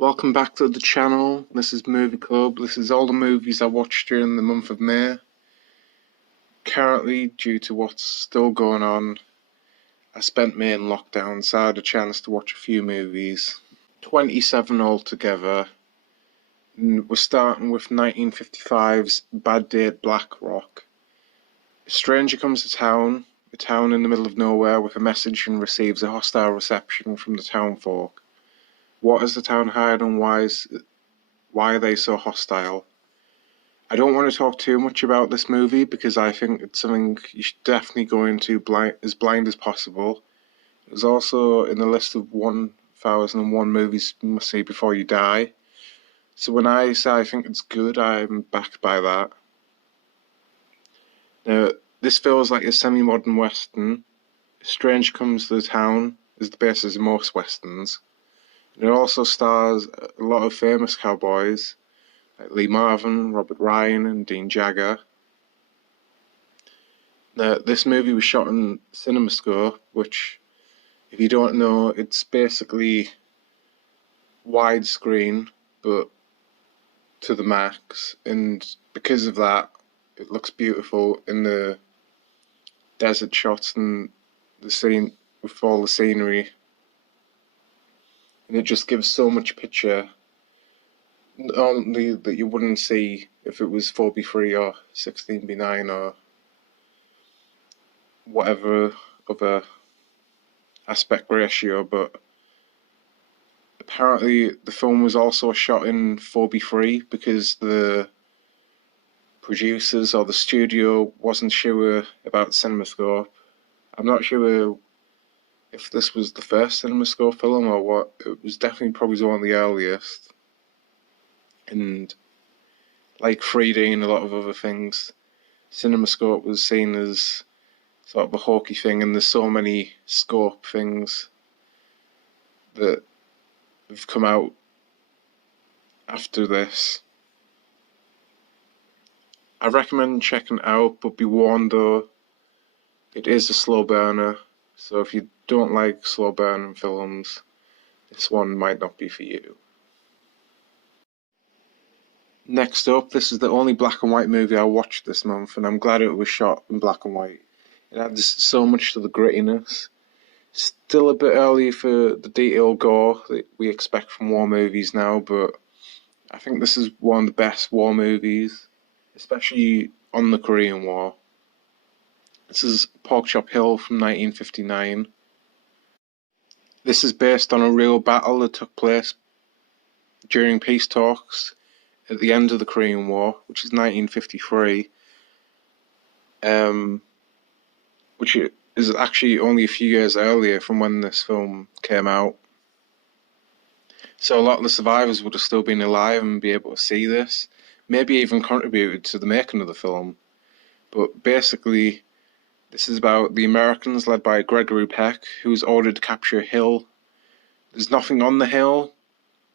Welcome back to the channel. This is Movie Club. This is all the movies I watched during the month of May. Currently, due to what's still going on, I spent May in lockdown, so I had a chance to watch a few movies. 27 altogether. And we're starting with 1955's Bad Day at Black Rock. A stranger comes to town, a town in the middle of nowhere, with a message and receives a hostile reception from the townfolk. What has the town hired and why are they so hostile? I don't want to talk too much about this movie because I think it's something you should definitely go into as blind as possible. It's also in the list of 1001 movies you must see before you die. So when I say I think it's good, I'm backed by that. Now, this feels like a semi-modern western. A stranger comes to the town is the basis of most westerns. And it also stars a lot of famous cowboys like Lee Marvin, Robert Ryan, and Dean Jagger. Now, this movie was shot in CinemaScope, which, if you don't know, it's basically widescreen, but to the max. And because of that, it looks beautiful in the desert shots and the scene with all the scenery. And it just gives so much picture, only that you wouldn't see if it was 4:3 or 16:9 or whatever other aspect ratio, but apparently the film was also shot in 4:3 because the producers or the studio wasn't sure about CinemaScope. I'm not sure if this was the first CinemaScope film or what. It was definitely probably one of the earliest. And like 3D and a lot of other things, CinemaScope was seen as sort of a hawky thing, and there's so many scope things that have come out after this. I recommend checking it out, but be warned though, it is a slow burner, so if you don't like slow burning films, this one might not be for you. Next up, this is the only black and white movie I watched this month, and I'm glad it was shot in black and white. It adds so much to the grittiness. Still a bit early for the detailed gore that we expect from war movies now, but I think this is one of the best war movies, especially on the Korean War. This is Pork Chop Hill from 1959. This is based on a real battle that took place during peace talks at the end of the Korean War, which is 1953, which is actually only a few years earlier from when this film came out. So a lot of the survivors would have still been alive and be able to see this, maybe even contributed to the making of the film. But basically, this is about the Americans led by Gregory Peck, who was ordered to capture a hill. There's nothing on the hill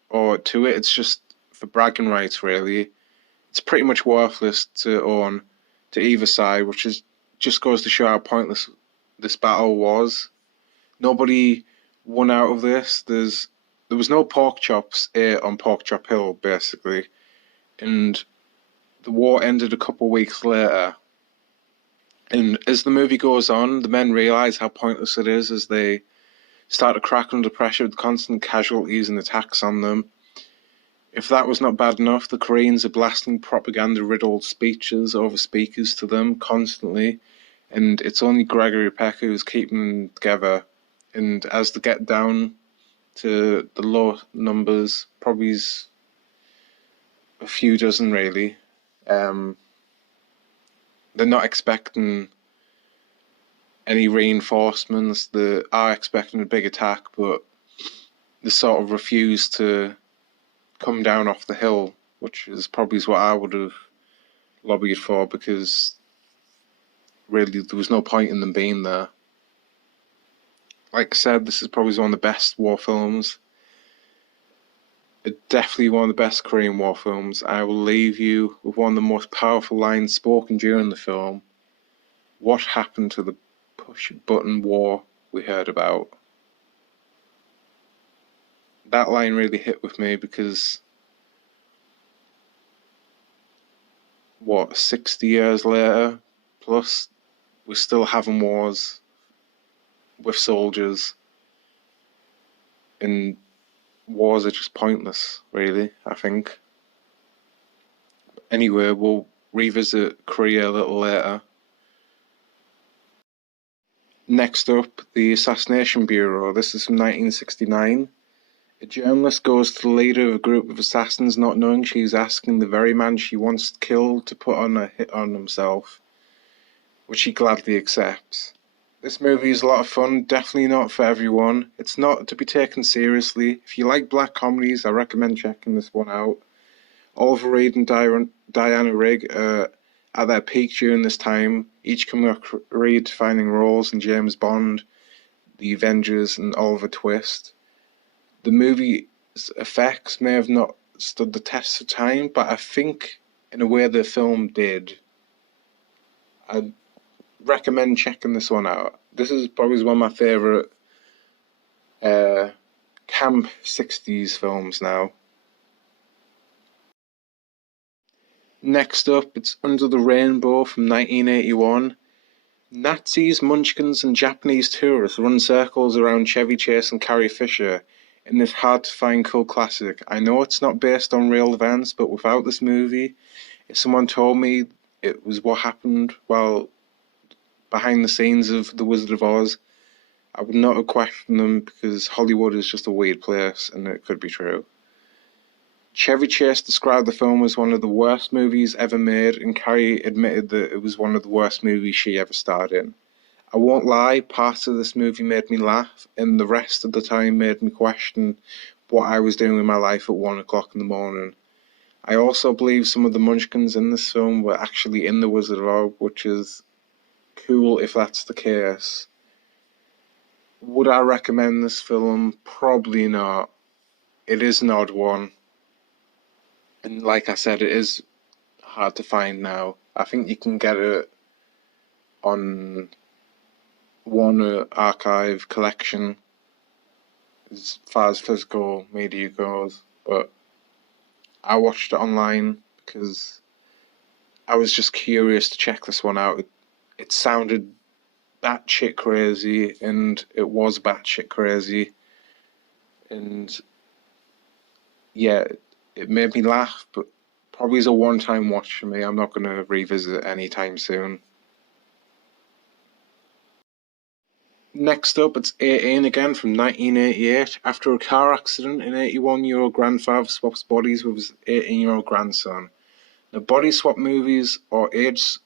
or to it, it's just for bragging rights, really. It's pretty much worthless to own to either side, which just goes to show how pointless this battle was. Nobody won out of this. There was no pork chops on Pork Chop Hill, basically, and the war ended a couple weeks later. And as the movie goes on, the men realise how pointless it is as they start to crack under pressure with constant casualties and attacks on them. If that was not bad enough, the Koreans are blasting propaganda-riddled speeches over speakers to them constantly, and it's only Gregory Peck who's keeping them together. And as they get down to the low numbers, probably a few dozen really, they're not expecting any reinforcements. They are expecting a big attack, but they sort of refuse to come down off the hill, which is probably what I would have lobbied for, because really there was no point in them being there. Like I said, this is probably one of the best war films. Definitely one of the best Korean war films. I will leave you with one of the most powerful lines spoken during the film. What happened to the push-button war we heard about? that line really hit with me because, 60 years later, plus, we're still having wars with soldiers, and wars are just pointless, really, I think. Anyway, we'll revisit Korea a little later. Next up, the Assassination Bureau. This is from 1969. A journalist goes to the leader of a group of assassins, not knowing she's asking the very man she wants killed to put on a hit on himself, which he gladly accepts. This movie is a lot of fun, definitely not for everyone. It's not to be taken seriously. If you like black comedies, I recommend checking this one out. Oliver Reed and Diana Rigg are at their peak during this time, each coming redefining roles in James Bond, The Avengers, and Oliver Twist. The movie's effects may have not stood the test of time, but I think, in a way, the film did. I'd recommend checking this one out. This is probably one of my favourite camp 60s films now. Next up, it's Under the Rainbow from 1981. Nazis, Munchkins, and Japanese tourists run circles around Chevy Chase and Carrie Fisher in this hard-to-find cult classic. I know it's not based on real events, but without this movie, if someone told me it was what happened while behind the scenes of The Wizard of Oz, I would not have questioned them because Hollywood is just a weird place and it could be true. Chevy Chase described the film as one of the worst movies ever made, and Carrie admitted that it was one of the worst movies she ever starred in. I won't lie, parts of this movie made me laugh, and the rest of the time made me question what I was doing with my life at 1 o'clock in the morning. I also believe some of the Munchkins in this film were actually in The Wizard of Oz, which is cool if that's the case. Would I recommend this film? Probably not. It is an odd one. And like I said, it is hard to find now. I think you can get it on Warner Archive collection as far as physical media goes, but I watched it online because I was just curious to check this one out. It sounded batshit crazy, and it was batshit crazy, and yeah, it made me laugh, but probably is a one-time watch for me. I'm not going to revisit it anytime soon. Next up, it's 18 again from 1988. After a car accident, an 81-year-old grandfather swaps bodies with his 18-year-old grandson. Now, body swap movies or age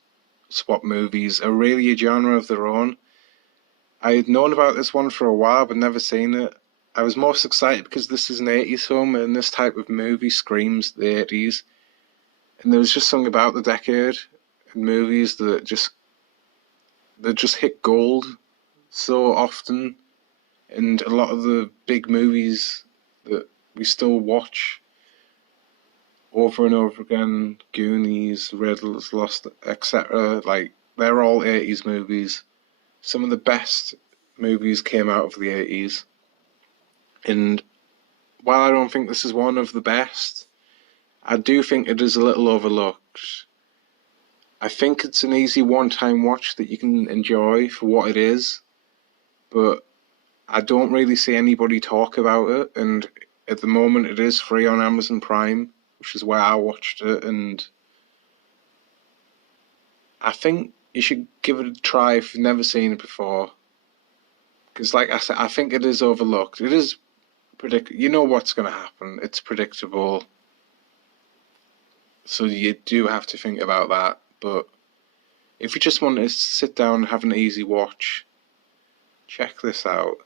swap movies are really a genre of their own. I had known about this one for a while, but never seen it. I was most excited because this is an 80s film, and this type of movie screams the 80s. And there was just something about the decade and movies that just hit gold so often, and a lot of the big movies that we still watch over and over again, Goonies, Riddles, Lost, etc., like, they're all 80s movies. Some of the best movies came out of the 80s, and while I don't think this is one of the best, I do think it is a little overlooked. I think it's an easy one-time watch that you can enjoy for what it is, but I don't really see anybody talk about it, and at the moment it is free on Amazon Prime, which is where I watched it, and I think you should give it a try if you've never seen it before. Because like I said, I think it is overlooked. It is you know what's going to happen. It's predictable. So you do have to think about that, but if you just want to sit down and have an easy watch, check this out.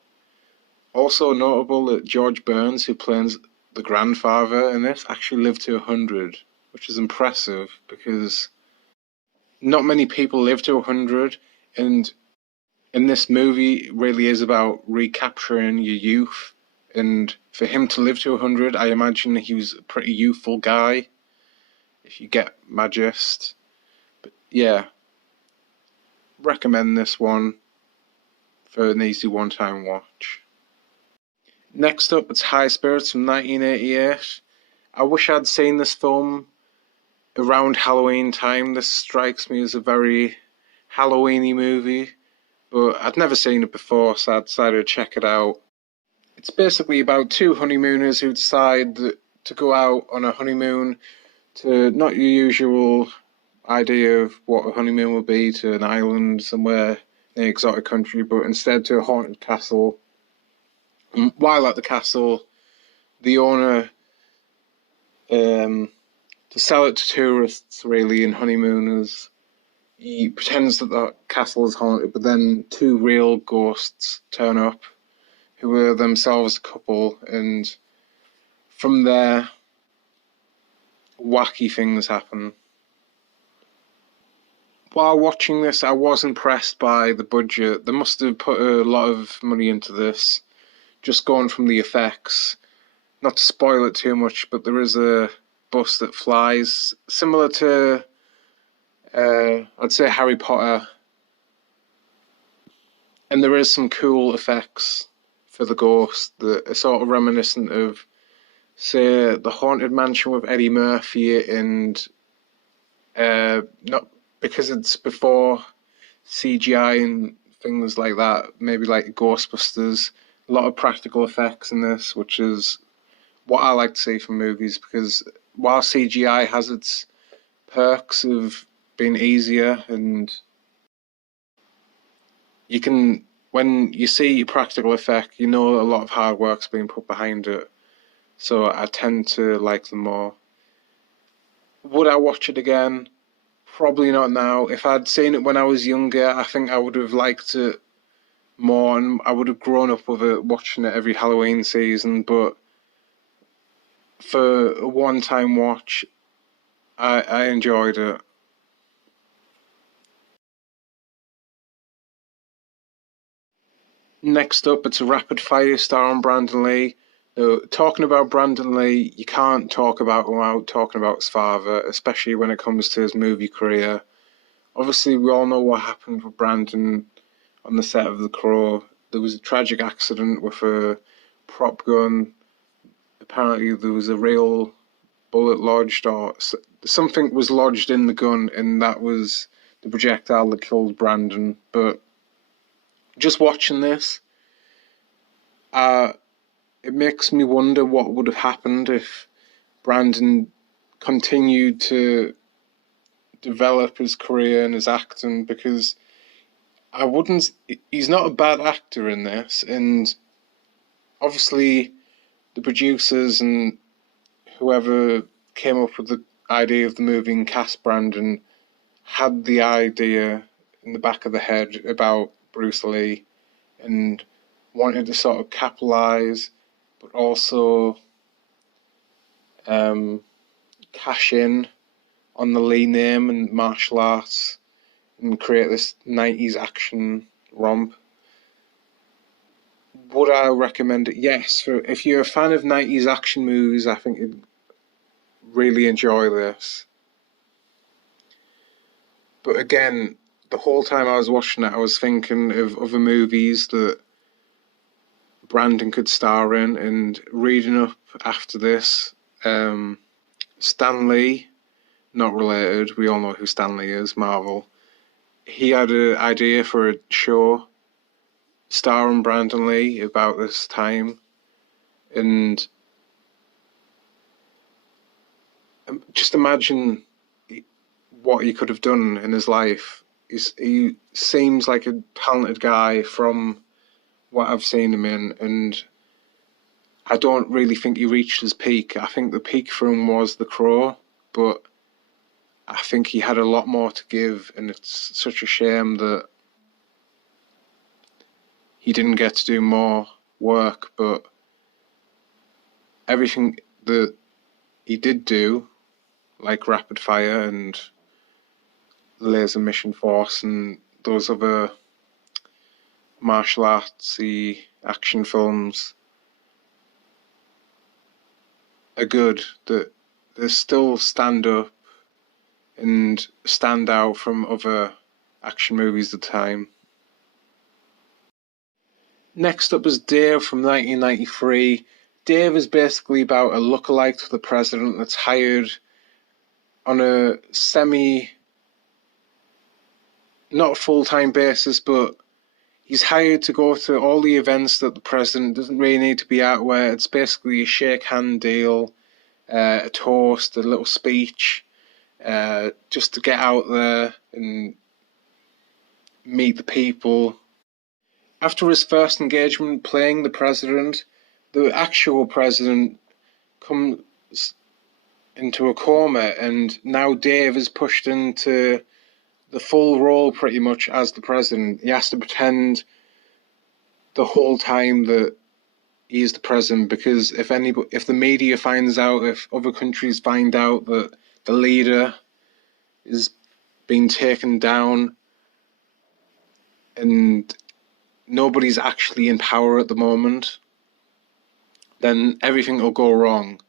Also notable that George Burns, who plays the grandfather in this, actually lived to 100, which is impressive because not many people live to 100, and in this movie it really is about recapturing your youth. And for him to live to 100, I imagine he was a pretty youthful guy, if you get my gist. But yeah, recommend this one for an easy one-time watch. Next up, it's High Spirits from 1988. I wish I'd seen this film around Halloween time. This strikes me as a very Halloweeny movie, but I'd never seen it before, so I decided to check it out. It's basically about two honeymooners who decide to go out on a honeymoon to not your usual idea of what a honeymoon would be, to an island somewhere in an exotic country, but instead to a haunted castle. And while at the castle, the owner, to sell it to tourists really and honeymooners, he pretends that the castle is haunted, but then two real ghosts turn up who are themselves a couple, and from there, wacky things happen. While watching this, I was impressed by the budget. They must have put a lot of money into this, just going from the effects. Not to spoil it too much, but there is a bus that flies, similar to, I'd say, Harry Potter. And there is some cool effects for the ghost that are sort of reminiscent of, say, the Haunted Mansion with Eddie Murphy, and not because it's before CGI and things like that, maybe like Ghostbusters. A lot of practical effects in this, which is what I like to see from movies, because while CGI has its perks of being easier, and you can, when you see practical effect, you know a lot of hard work's being put behind it. So I tend to like them more. Would I watch it again? Probably not now. If I'd seen it when I was younger, I think I would have liked it more, and I would have grown up with it, watching it every Halloween season. But for a one-time watch, I enjoyed it. Next up, it's a rapid fire starring Brandon Lee. Now, talking about Brandon Lee, you can't talk about him without talking about his father, especially when it comes to his movie career. Obviously, we all know what happened with Brandon on the set of The Crow. There was a tragic accident with a prop gun. Apparently, there was a real bullet lodged, or something was lodged in the gun, and that was the projectile that killed Brandon. But just watching this, it makes me wonder what would have happened if Brandon continued to develop his career and his acting, because I wouldn't. He's not a bad actor in this, and obviously the producers and whoever came up with the idea of the movie and cast Brandon had the idea in the back of the head about Bruce Lee and wanted to sort of capitalize, but also cash in on the Lee name and martial arts and create this 90s action romp. Would I recommend it? Yes. For if you're a fan of 90s action movies, I think you'd really enjoy this. But again, the whole time I was watching it, I was thinking of other movies that Brandon could star in, and reading up after this, Stan Lee, not related, we all know who Stan Lee is, Marvel. He had an idea for a show starring Brandon Lee about this time, and just imagine what he could have done in his life. He seems like a talented guy from what I've seen him in, and I don't really think he reached his peak. I think the peak for him was The Crow, but I think he had a lot more to give, and it's such a shame that he didn't get to do more work. But everything that he did do, like Rapid Fire and Laser Mission Force and those other martial artsy action films, are good. That they still stand up and stand out from other action movies of the time. Next up was Dave from 1993. Dave is basically about a lookalike to the president that's hired on a not full-time basis, but he's hired to go to all the events that the president doesn't really need to be at, where it's basically a shake hand deal, a toast, a little speech, just to get out there and meet the people. After his first engagement playing the president, the actual president comes into a coma, and now Dave is pushed into the full role pretty much as the president. He has to pretend the whole time that he's the president, because if the media finds out, if other countries find out that the leader is being taken down and nobody's actually in power at the moment, then everything will go wrong.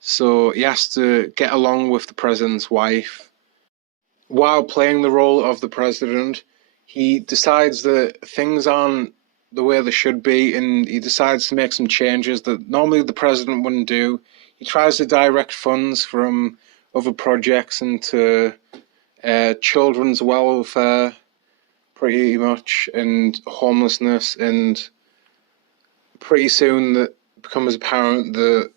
So he has to get along with the president's wife. While playing the role of the president, he decides that things aren't the way they should be, and he decides to make some changes that normally the president wouldn't do. He tries to direct funds from other projects into children's welfare, pretty much, and homelessness, and pretty soon it becomes apparent that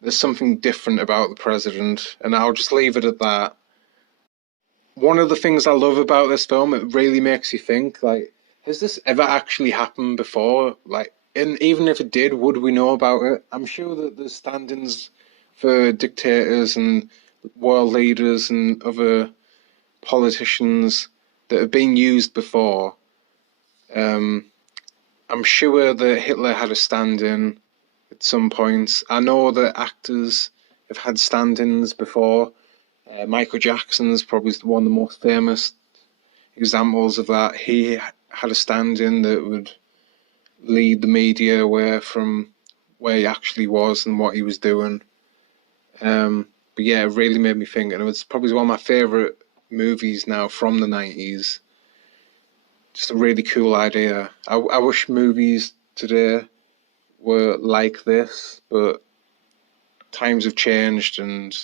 there's something different about the president, and I'll just leave it at that. One of the things I love about this film, it really makes you think, like, has this ever actually happened before? Like, and even if it did, would we know about it? I'm sure that there's stand-ins for dictators and world leaders and other politicians that have been used before. I'm sure that Hitler had a stand-in at some points. I know that actors have had stand-ins before. Michael Jackson's probably one of the most famous examples of that. He had a stand-in that would lead the media away from where he actually was and what he was doing. But yeah, it really made me think, and it was probably one of my favourite movies now from the 90s. Just a really cool idea. I wish movies today were like this, but times have changed, and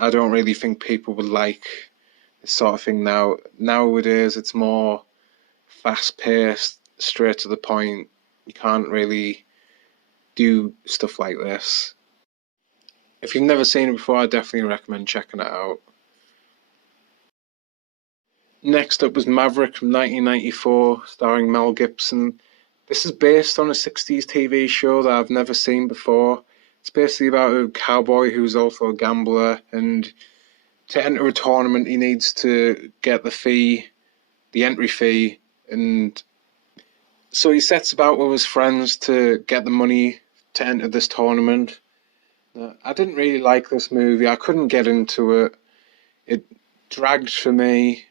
I don't really think people would like this sort of thing now. Nowadays, it's more fast-paced, straight to the point. You can't really do stuff like this. If you've never seen it before, I definitely recommend checking it out. Next up was Maverick from 1994, starring Mel Gibson. This is based on a 60s TV show that I've never seen before. It's basically about a cowboy who's also a gambler, and to enter a tournament he needs to get the entry fee, and so he sets about with his friends to get the money to enter this tournament. I didn't really like this movie. I couldn't get into it. It dragged for me.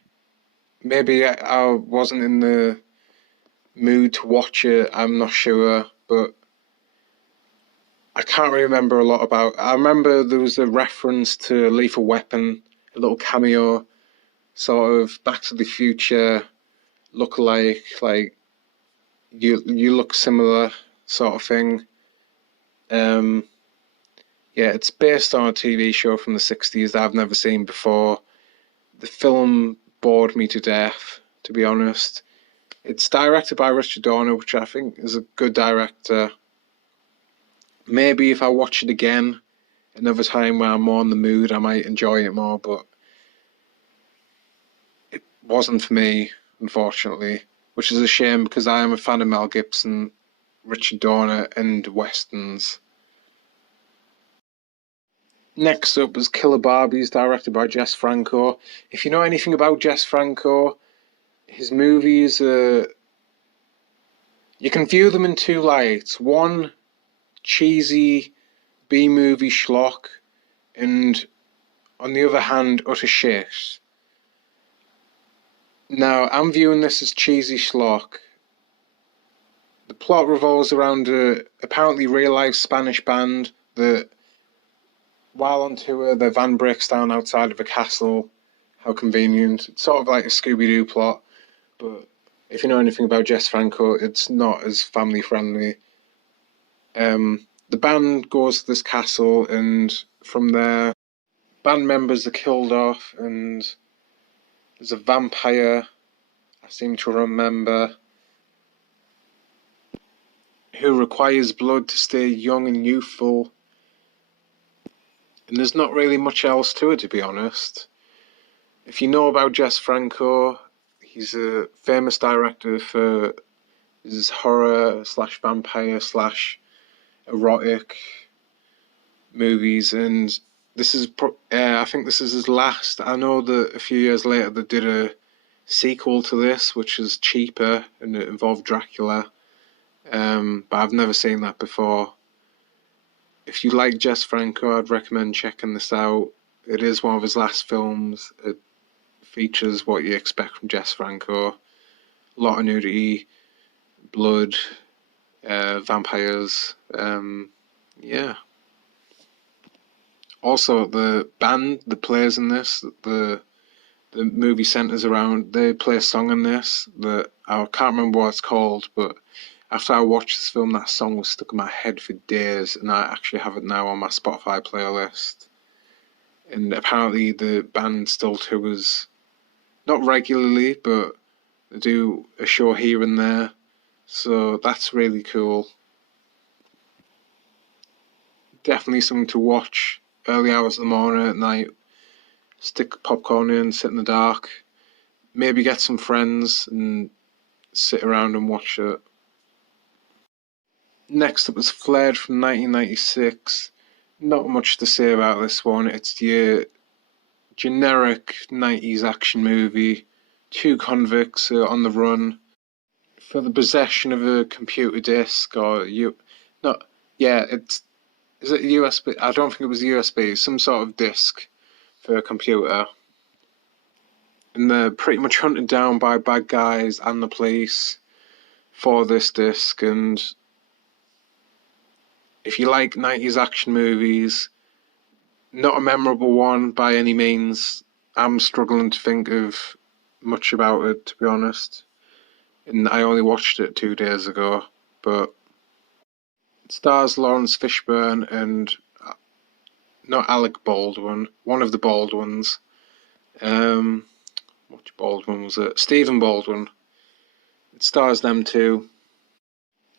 Maybe I wasn't in the mood to watch it, I'm not sure, but I can't really remember a lot about. I remember there was a reference to Lethal Weapon, a little cameo, sort of Back to the Future look-alike, like you look similar sort of thing. Yeah, it's based on a TV show from the 60s that I've never seen before. The film bored me to death, to be honest. It's directed by Richard Donner, which I think is a good director. Maybe if I watch it again another time when I'm more in the mood, I might enjoy it more, but it wasn't for me, unfortunately, which is a shame because I am a fan of Mel Gibson, Richard Donner, and westerns. Next up was Killer Barbies, directed by Jess Franco. If you know anything about Jess Franco, his movies, you can view them in two lights. One, cheesy B-movie schlock, and on the other hand, utter shit. Now, I'm viewing this as cheesy schlock. The plot revolves around a apparently real-life Spanish band that, while on tour, their van breaks down outside of a castle. How convenient. It's sort of like a Scooby-Doo plot, but If you know anything about Jess Franco, it's not as family friendly. The band goes to this castle, and from there, band members are killed off, and there's a vampire, I seem to remember, who requires blood to stay young and youthful. And there's not really much else to it, to be honest. If you know about Jess Franco, he's a famous director for his horror slash vampire slash erotic movies, and I think this is his last. I know that a few years later they did a sequel to this, which is cheaper and it involved Dracula, but I've never seen that before. If you like Jess Franco, I'd recommend checking this out. It is one of his last films. It features what you expect from Jess Franco. A lot of nudity, blood, vampires. Yeah. Also, the band that plays in this, the movie centres around, they play a song in this that I can't remember what it's called, but after I watched this film, that song was stuck in my head for days, and I actually have it now on my Spotify playlist. And apparently the band still tours, not regularly, but they do a show here and there, so that's really cool. Definitely something to watch early hours of the morning at night. Stick popcorn in, sit in the dark, maybe get some friends and sit around and watch it. Next up was Flared from 1996. Not much to say about this one. It's your generic 90s action movie. Two convicts are on the run for the possession of a computer disk, or not. Yeah, is it USB? I don't think it was USB. Some sort of disk for a computer, and they're pretty much hunted down by bad guys and the police for this disc. And if you like 90s action movies, not a memorable one by any means. I'm struggling to think of much about it, to be honest. And I only watched it 2 days ago. But it stars Lawrence Fishburne and not Alec Baldwin, one of the Baldwins. Which Baldwin was it? Stephen Baldwin. It stars them too.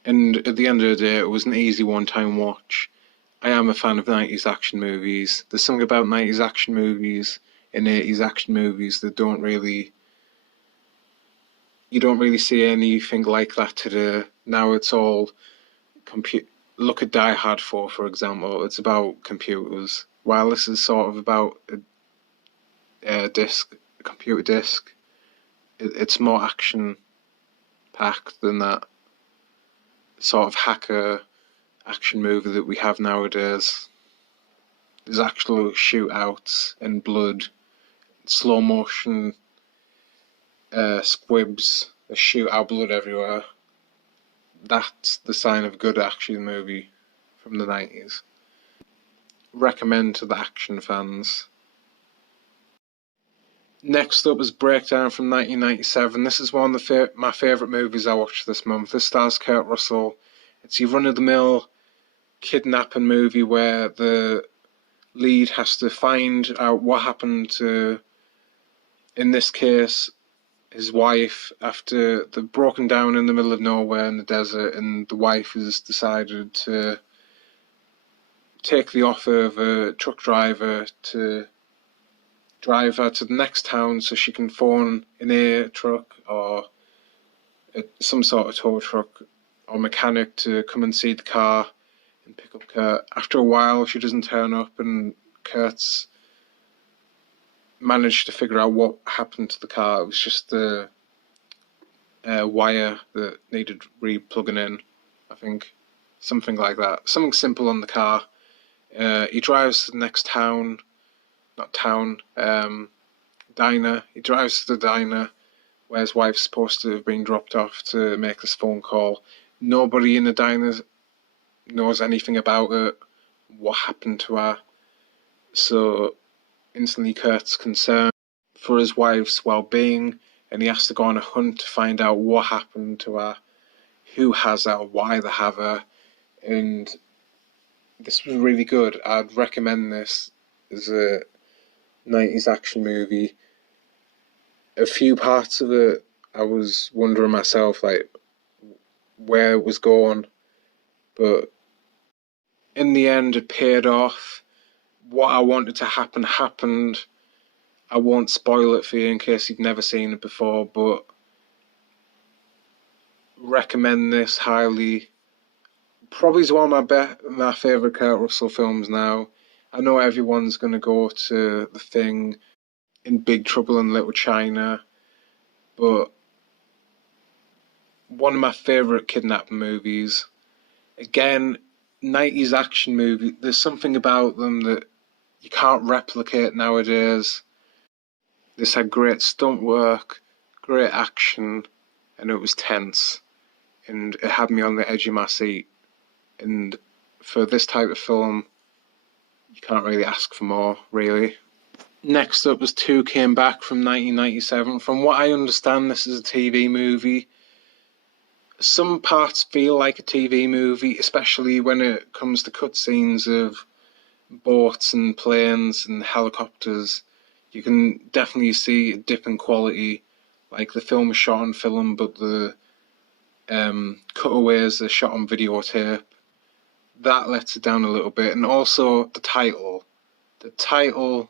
And at the end of the day, it was an easy one-time watch. I am a fan of 90s action movies. There's something about 90s action movies and 80s action movies that you don't really see anything like that today. Now it's all look at Die Hard 4, for example. It's about computers, while this is sort of about a computer disc. It's more action packed than that sort of hacker action movie that we have nowadays. There's actual shootouts and blood, slow motion squibs that shoot out blood everywhere. That's the sign of a good action movie from the 90s. Recommend to the action fans. Next up is Breakdown from 1997. This is one of my favourite movies I watched this month. This stars Kurt Russell. It's your run-of-the-mill kidnapping movie where the lead has to find out what happened to, in this case, his wife after they've broken down in the middle of nowhere in the desert, and the wife has decided to take the offer of a truck driver to drive her to the next town so she can phone an air truck or some sort of tow truck or mechanic to come and see the car and pick up Kurt. After a while, she doesn't turn up, and Kurt's managed to figure out what happened to the car. It was just the wire that needed re-plugging in, I think. Something like that. Something simple on the car. He drives to the next town, not town, diner. He drives to the diner where his wife's supposed to have been dropped off to make this phone call. Nobody in the diner knows anything about it, what happened to her. So instantly Kurt's concerned for his wife's well-being, and he has to go on a hunt to find out what happened to her, who has her, why they have her, and this was really good. I'd recommend this as a 90s action movie. A few parts of it, I was wondering myself, like, where it was going, but in the end, it paid off. What I wanted to happen happened. I won't spoil it for you in case you've never seen it before, but recommend this highly. Probably is one of my favourite Kurt Russell films now. I know everyone's going to go to The Thing, In Big Trouble in Little China, but one of my favourite kidnapping movies. Again, 90s action movie. There's something about them that you can't replicate nowadays. This had great stunt work, great action, and it was tense. And it had me on the edge of my seat. And for this type of film, you can't really ask for more, really. Next up was Two Came Back from 1997. From what I understand, this is a TV movie. Some parts feel like a TV movie, especially when it comes to cutscenes of boats and planes and helicopters. You can definitely see a dip in quality. Like the film is shot on film, but the cutaways are shot on videotape. That lets it down a little bit. And also the title. The title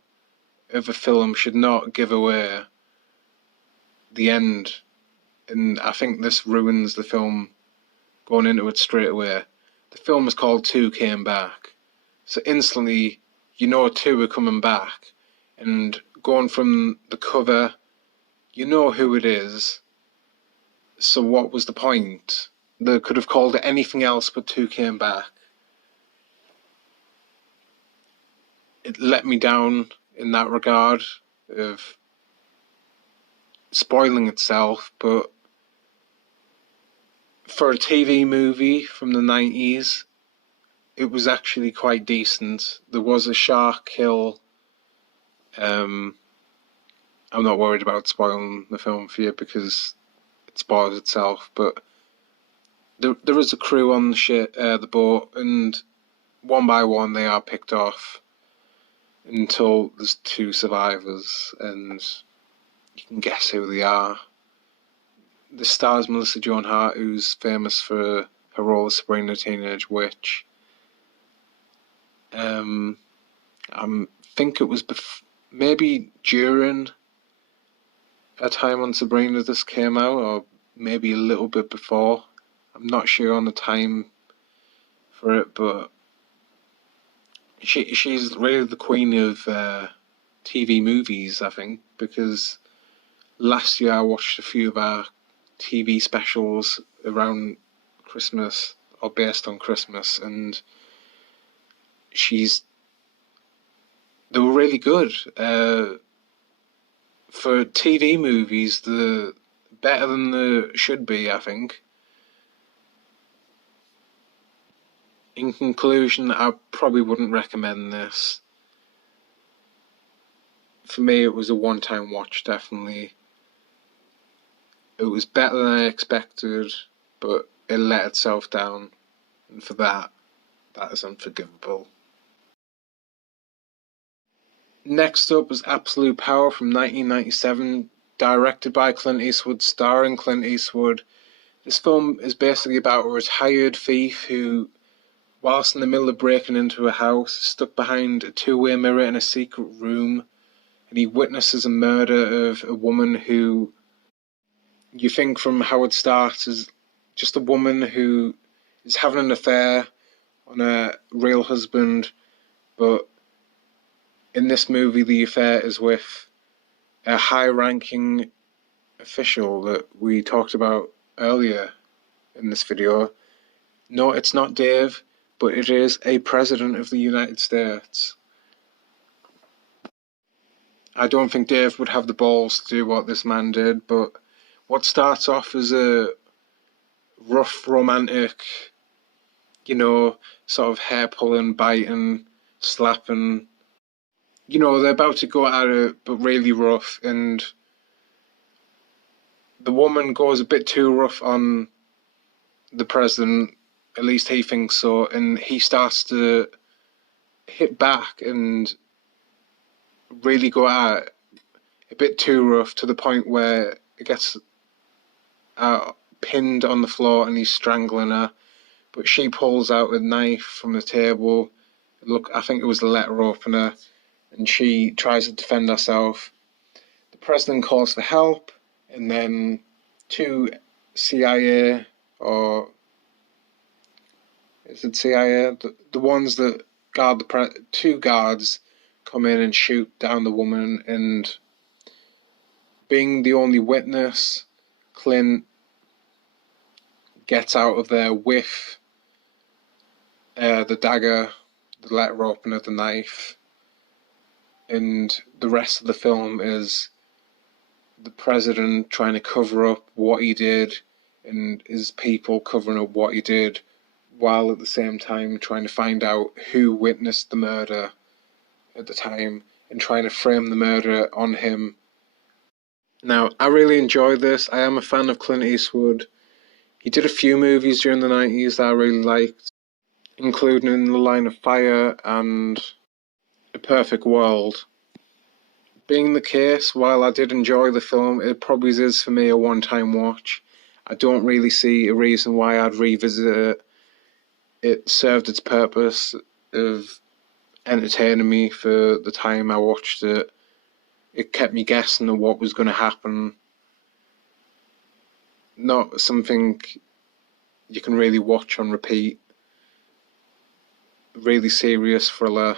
of a film should not give away the end. And I think this ruins the film going into it straight away. The film is called Two Came Back. So instantly, you know two are coming back. And going from the cover, you know who it is. So what was the point? They could have called it anything else but Two Came Back. It let me down in that regard of spoiling itself, but for a TV movie from the 90s, it was actually quite decent. There was a shark kill. I'm not worried about spoiling the film for you because it spoils itself, but there is a crew on the boat, and one by one they are picked off until there's two survivors, and you can guess who they are. This stars Melissa Joan Hart, who's famous for her role as Sabrina the Teenage Witch. I think it was maybe during a time on Sabrina this came out, or maybe a little bit before. I'm not sure on the time for it, but she's really the queen of TV movies, I think, because last year I watched a few of our TV specials around Christmas, or based on Christmas, and they were really good. For TV movies, they're better than they should be, I think. In conclusion, I probably wouldn't recommend this. For me, it was a one-time watch, definitely. It was better than I expected, but it let itself down. And for that is unforgivable. Next up was Absolute Power from 1997, directed by Clint Eastwood, starring Clint Eastwood. This film is basically about a retired thief who, whilst in the middle of breaking into a house, is stuck behind a two-way mirror in a secret room, and he witnesses a murder of a woman who, you think from how it starts, is just a woman who is having an affair on a real husband, but in this movie the affair is with a high-ranking official that we talked about earlier in this video. No, it's not Dave, but it is a president of the United States. I don't think Dave would have the balls to do what this man did, but what starts off as a rough, romantic, sort of hair-pulling, biting, slapping, they're about to go at it, but really rough, and the woman goes a bit too rough on the president, at least he thinks so, and he starts to hit back and really go at it a bit too rough, to the point where it gets pinned on the floor and he's strangling her. But she pulls out a knife from the table. Look, I think it was the letter opener, and she tries to defend herself. The president calls for help, and then two CIA, or is it CIA? The ones that guard two guards come in and shoot down the woman, and being the only witness, Clint gets out of there with the dagger, the letter opener, the knife, and the rest of the film is the president trying to cover up what he did and his people covering up what he did, while at the same time trying to find out who witnessed the murder at the time and trying to frame the murder on him. Now, I really enjoyed this. I am a fan of Clint Eastwood. He did a few movies during the 90s that I really liked, including In the Line of Fire and A Perfect World. Being the case, while I did enjoy the film, it probably is for me a one-time watch. I don't really see a reason why I'd revisit it. It served its purpose of entertaining me for the time I watched it. It kept me guessing of what was going to happen. Not something you can really watch on repeat. Really serious thriller.